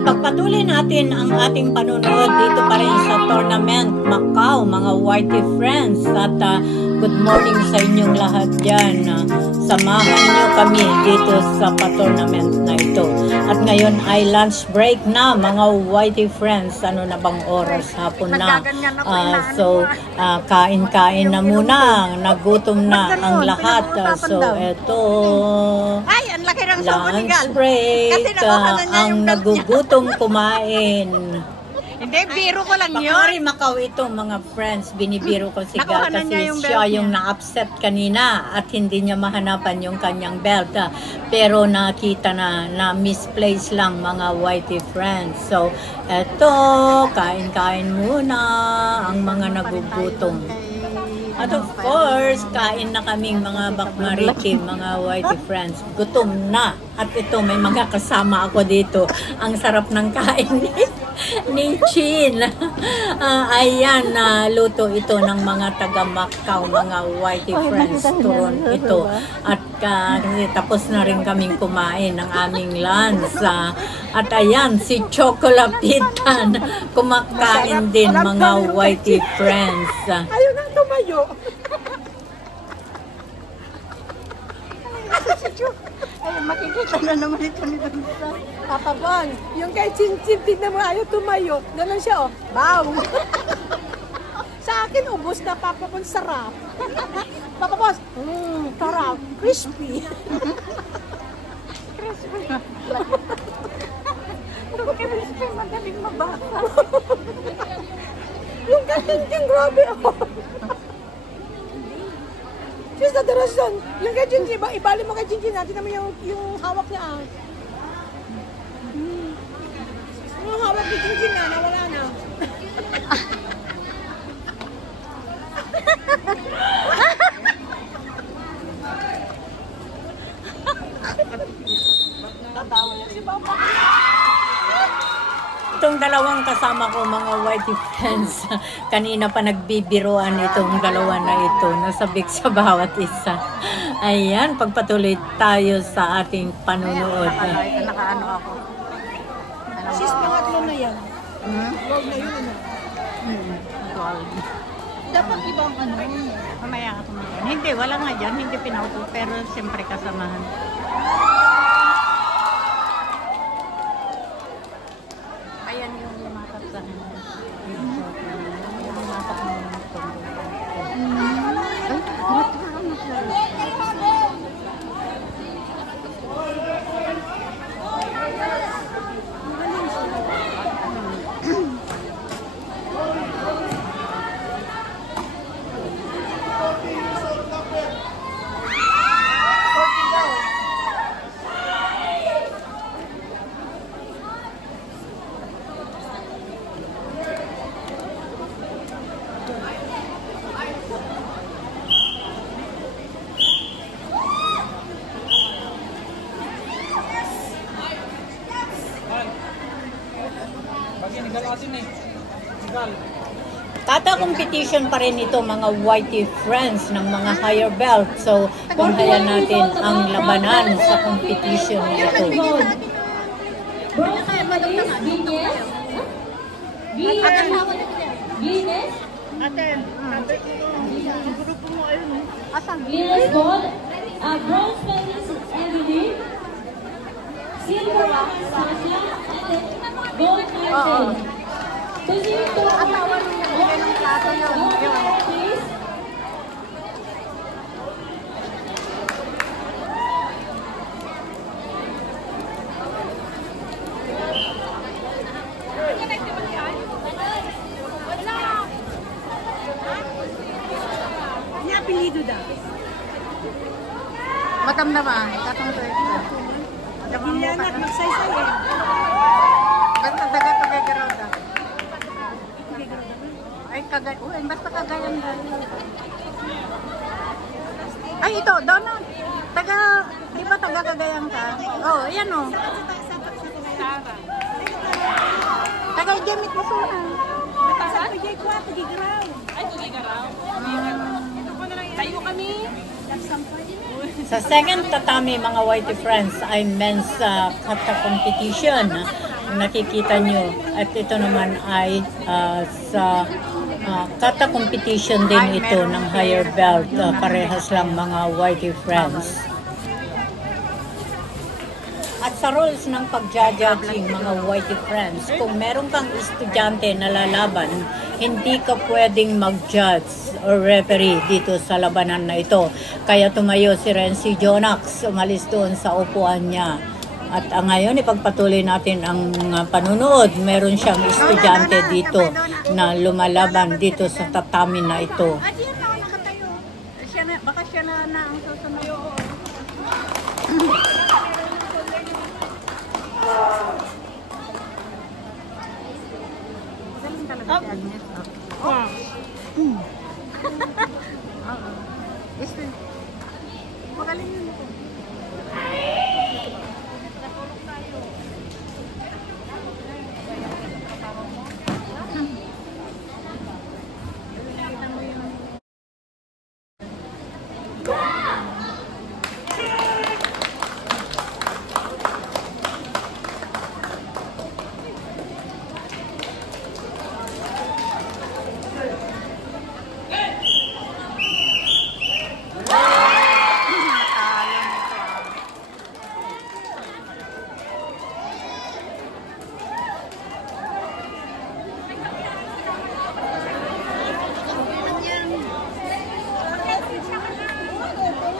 Ipagpatuloy natin ang ating panunood dito pa rin sa Tournament Macau, mga Whitey friends. At good morning sa inyong lahat dyan. Samahan nyo kami dito sa pa-tournament na ito. At ngayon ay lunch break na, mga Whitey friends. Ano na bang oras? Hapon na. Kain-kain na muna. Nagutom na ang lahat. So, eto. Ay, ang laki ng lunch break. Ang nagugutom kumain. Hindi, biro ko lang yun. Bakari Macau ito, mga friends. Binibiro ko si Gal kasi siya yung na-upset kanina at hindi niya mahanapan yung kanyang belt. Pero nakita na misplace lang, mga Whitey friends. So, eto, kain-kain muna ang mga nagugutom. At of course, kain na kaming mga bakmaritim, mga Whitey friends. Gutom na. At ito, may mga kasama ako dito. Ang sarap ng kain ni Chin. Ayan, luto ito ng mga taga Macau, mga Whitey friends. Turon ito. At tapos na rin kaming kumain ng aming lunch. At ayan, si Chocolapitan kumakain din, mga Whitey friends. Ayun ang tumayo. Ayun, makikita na naman ito nito sa Papa Bon. Yung kay Chin-Chin, tignan mo, ayaw tumayo. Ganun siya, oh. Bow! Sa akin, ubos na, Papa Bon, sarap. Papa Bon, sarap. Crispy. Crispy. Crispy, madaling mabasa. Yung kay Chin-Chin, grabe, oh. Just na derasyon. Yung kay Jinjin, ibali mo kay Jinjin natin naman yung hawak niya. Yung hawak ni Jinjin na, nawala na. Tatawa niya si Papa. Itong dalawang kasama ko, mga Whitey friends, kanina pa nagbibiroan itong dalawa na ito, nasabik sa bawat isa. Ayan, pagpatuloy tayo sa ating panunood. Nakaano ako. Sis, pangatlo na yan. Vlog na yun. Dapat ibang ano. Mamaya ako naman. Hindi, wala nga dyan. Hindi pinauto. Pero siyempre kasamahan. Ayan yung lumakap sa akin. Yung lumakap mo yung Kata competition pa rin ito, mga Whitey friends, ng mga higher belt. So, tunghayan natin ang labanan sa competition na ito. Bronze medalist Emily, silver Sasha, and gold Martin. Continue to Asawa nung nagbigay ng plato yun. please. Niya apelido daw. Maganda ba? Katong to ito. Giliana, magsaysay eh. Basta dagat pagkagaraw da. Ay, kagayan. Basta kagayan da. Ay, ito. Doon na. Di ba taga Cagayan ka? Oh, ayan o. Taga Gemit mo suna. Sa Pujay 4, Gigaraw. Ay, Gigaraw. Tayo kami. Sa second tatami, mga Whitey friends, ay men's kata competition. nakikita nyo. At ito naman ay sa kata competition din ito ng higher belt. Parehas lang mga whitey friends. At sa rules ng pag-judging mga whitey friends, kung meron kang estudyante na lalaban, hindi ka pwedeng mag-judge or referee dito sa labanan na ito. Kaya tumayo si Renzi Jonax, umalis doon sa upuan niya. At ngayon, ipagpatuloy natin ang panunood. Meron siyang estudyante dito na lumalaban dito sa tatami na ito. Baka siya na ang susunod. Magaling talaga si Agnes. Magaling yun.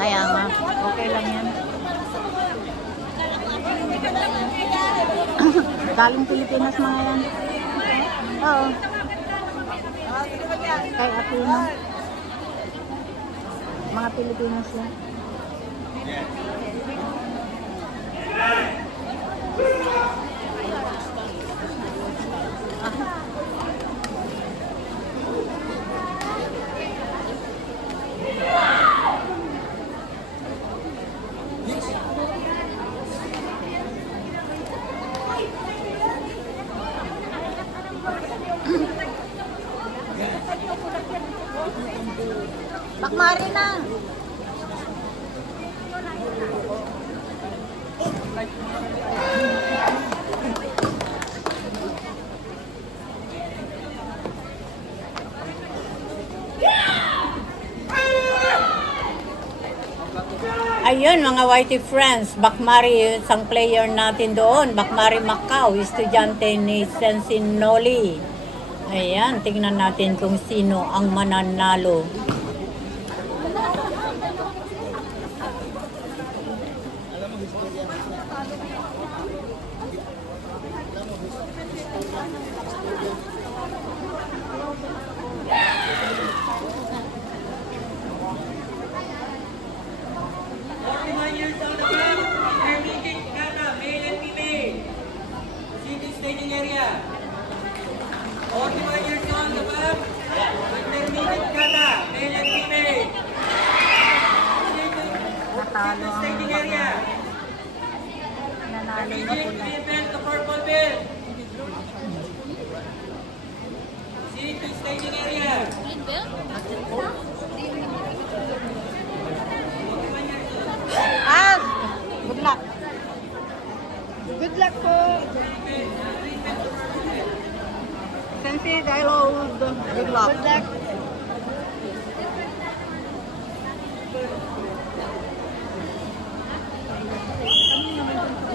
Kaya nga, okay lang yan. Galing Pilipinas mga yan. Oo. Kay Aquino. Mga Pilipinas yan. Bakmari na. Ayun mga whitey friends, Bakmari, isang player natin doon, Bakmari Macau, estudyante ni Sensin Noli. Ayan, tingnan natin kung sino ang mananalo. Staging area. 41 years old above, intermediate kata, male and female. Staging area. Immediate to the event, the purple belt. See to staging area. Good luck. Good luck po. Sensi, dialogue. Good luck. Good luck.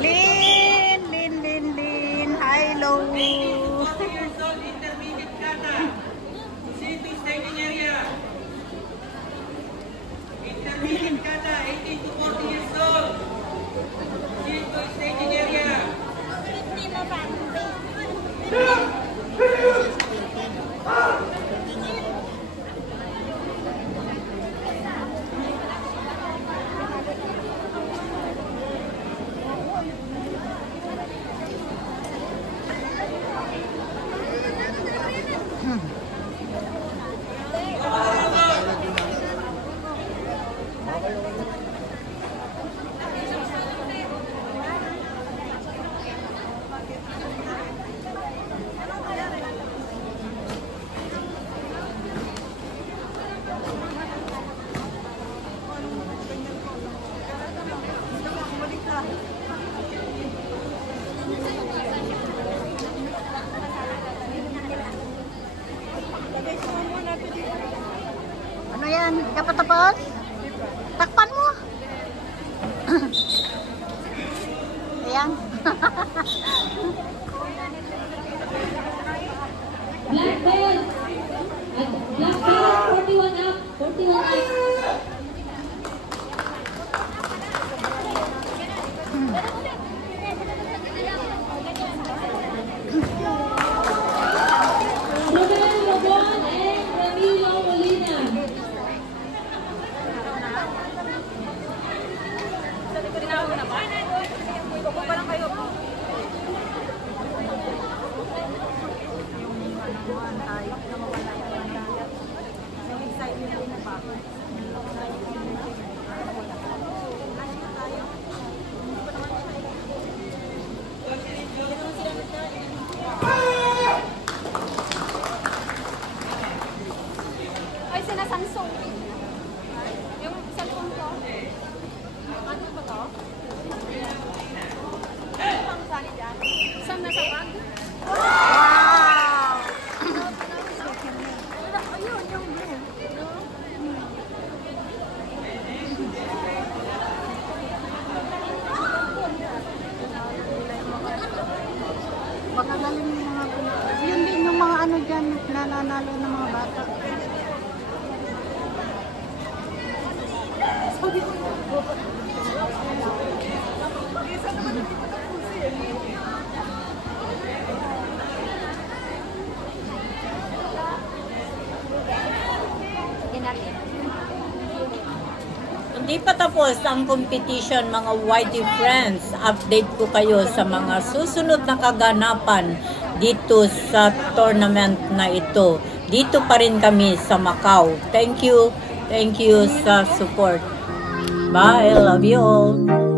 Lin. Hi, low. 40 years old, intermediate kata. See to staging area. Intermediate kata, 18 to 40 years old. See to staging area. Hindi ka pa tapos? Takpan mo. Ayan. Black belt. Black belt, 41 up. 41 up. Romel Robon and Ramilo Molina. Ay, sinasansong. Yung cellphone ko. Ano ba to? Ang sali dyan. Saan nasa bag? Wow! Ayun, yung blue. Baka galing yung mga yun din yung mga ano dyan, nananalo ng mga bata. Hindi pa tapos ang competition, mga YT friends. Update ko kayo sa mga susunod na kaganapan dito sa tournament na ito. Dito pa rin kami sa Macau. Thank you sa support. Bye, I love you all.